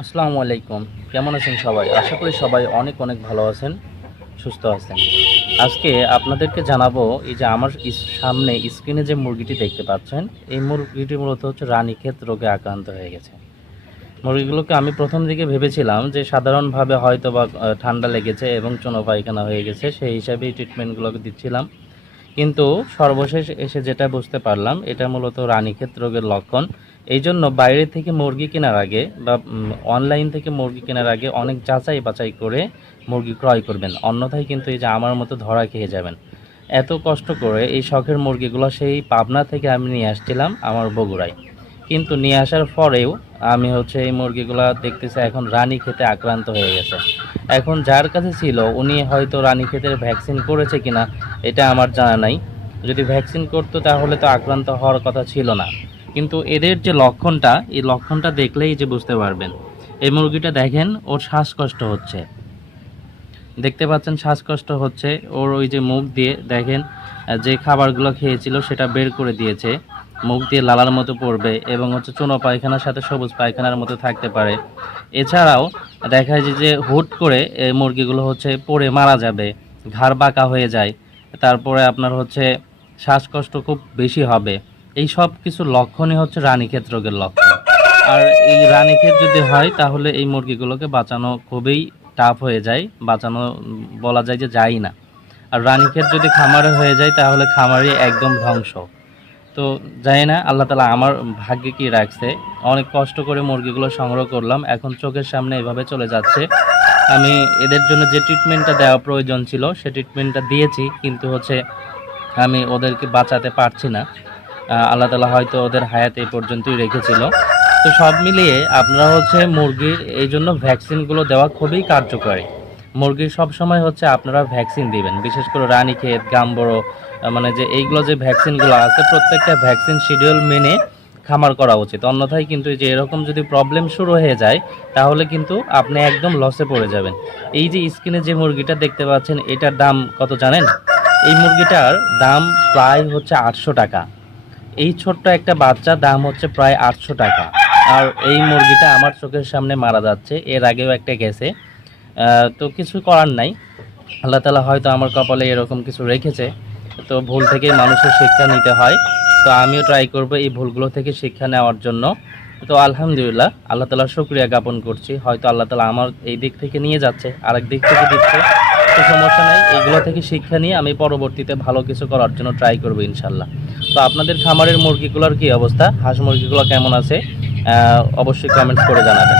আসসালামু আলাইকুম। কেমন আছেন সবাই? আশা করি সবাই অনেক অনেক ভালো আছেন, সুস্থ আছেন। আজকে আপনাদেরকে জানাবো এই যে আমার সামনে স্ক্রিনে যে মুরগিটি দেখতে পাচ্ছেন, এই মুরগিটি মূলত হচ্ছে রানীক্ষেত রোগে আক্রান্ত হয়ে গেছে। মুরগিগুলোকে আমি প্রথম দিকে ভেবেছিলাম যে সাধারণভাবে হয়তোবা ঠান্ডা লেগেছে এবং চুনো পায়খানা হয়ে গেছে, সেই হিসাবেই ট্রিটমেন্টগুলোকে দিচ্ছিলাম। কিন্তু সর্বশেষ এসে যেটা বুঝতে পারলাম এটা মূলত রানীক্ষেত রোগের লক্ষণ। এইজন্য বাইরে থেকে মুরগি কেনার আগে বা অনলাইন থেকে মুরগি কেনার আগে অনেক যাচাই বাছাই করে মুরগি ক্রয় করবেন, অন্যথায় কিন্তু এই যে আমার মতো ধরা খেয়ে যাবেন। এত কষ্ট করে এই শখের মুরগিগুলো সেই পাবনা থেকে আমি নিয়ে আসছিলাম আমার বগুড়ায়, কিন্তু নিয়ে আসার পরেও আমি এই মুরগিগুলো দেখতেছি এখন রানীক্ষেতে আক্রান্ত হয়ে গেছে। এখন যার কাছে ছিল উনি হয়তো রানীক্ষেতের ভ্যাকসিন করেছে কিনা এটা আমার জানা নাই। যদি ভ্যাকসিন করতো তাহলে তো আক্রান্ত হওয়ার কথা ছিল না। কিন্তু এদের যে লক্ষণটা, এই লক্ষণটা দেখলেই যে বুঝতে পারবেন। এই মুরগিটা দেখেন, ওর শ্বাসকষ্ট হচ্ছে, দেখতে পাচ্ছেন শ্বাসকষ্ট হচ্ছে। ওর ওই যে মুখ দিয়ে দেখেন যে খাবারগুলো খেয়েছিল সেটা বের করে দিয়েছে, মুখ দিয়ে লালার মতো পড়বে এবং চুনো পায়খানার সাথে সবুজ পায়খানার মতো থাকতে পারে। এছাড়াও দেখা যায় যে হুট করে এই মুরগিগুলো পড়ে মারা যাবে, ঘাড় বাঁকা হয়ে যায়। তারপরে আপনার শ্বাসকষ্ট খুব বেশি হবে। এই সব কিছু লক্ষণই রানীক্ষেত রোগের লক্ষণ। আর এই রানীক্ষেত যদি হয় তাহলে এই মুরগিগুলোকে বাঁচানো খুবই টাফ হয়ে যায়, বাঁচানো বলা যায় যে যায় না। আর রানীক্ষেত যদি খামারে হয়ে যায় তাহলে খামারই একদম ধ্বংস। তো জানি না আল্লাহ তালা আমার ভাগ্যে কি রাখছে। অনেক কষ্ট করে মুরগিগুলো সংগ্রহ করলাম, এখন চোখের সামনে এভাবে চলে যাচ্ছে। আমি এদের জন্য যে ট্রিটমেন্টটা দেওয়া প্রয়োজন ছিল সে ট্রিটমেন্টটা দিয়েছি, কিন্তু আমি ওদেরকে বাঁচাতে পারছি না। আল্লাহ তালা হয়তো ওদের হায়াত এই পর্যন্তই রেখেছিল। তো সব মিলিয়ে আপনারা মুরগির এই জন্য ভ্যাকসিনগুলো দেওয়া খুবই কার্যকরী। মুরগির সবসময় আপনারা ভ্যাকসিন দিবেন, বিশেষ করে রানীক্ষেত, গাম্বরো, মানে যে এইগুলো যে ভ্যাকসিনগুলো আছে প্রত্যেকটা ভ্যাকসিন শিডিউল মেনে খামার করা উচিত। অন্যথায় কিন্তু যে এরকম যদি প্রবলেম শুরু হয়ে যায় তাহলে কিন্তু আপনি একদম লসে পড়ে যাবেন। এই যে স্ক্রিনে যে মুরগিটা দেখতে পাচ্ছেন এটার দাম কত জানেন? এই মুরগিটার দাম প্রায় 800 টাকা। এই ছোট্ট একটা বাচ্চা দাম প্রায় 800 টাকা। আর এই মুরগিটা আমার চোখের সামনে মারা যাচ্ছে, এর আগেও একটা গেছে। তো কিছু করার নাই, আল্লাহ তালা হয়তো আমার কপালে এরকম কিছু রেখেছে। তো ভুল থেকে মানুষের শিক্ষা নিতে হয়। তো আমিও ট্রাই করব এই ভুলগুলো থেকে শিক্ষা নেওয়ার জন্য। তো আলহামদুলিল্লাহ আল্লাহ তালার শুকরিয়া জ্ঞাপন করছি, হয়তো আল্লাহ তালা আমার এই দিক থেকে নিয়ে যাচ্ছে, আরেক দিক থেকে দিচ্ছে। তো সমস্যা নাই, এইগুলো থেকে শিক্ষা নিয়ে আমি পরবর্তীতে ভালো কিছু করার জন্য ট্রাই করবো ইনশাল্লাহ। তো আপনাদের খামারের মুরগিগুলোর কি অবস্থা, হাঁস মুরগিগুলো কেমন আছে অবশ্যই কমেন্টস করে জানাবেন।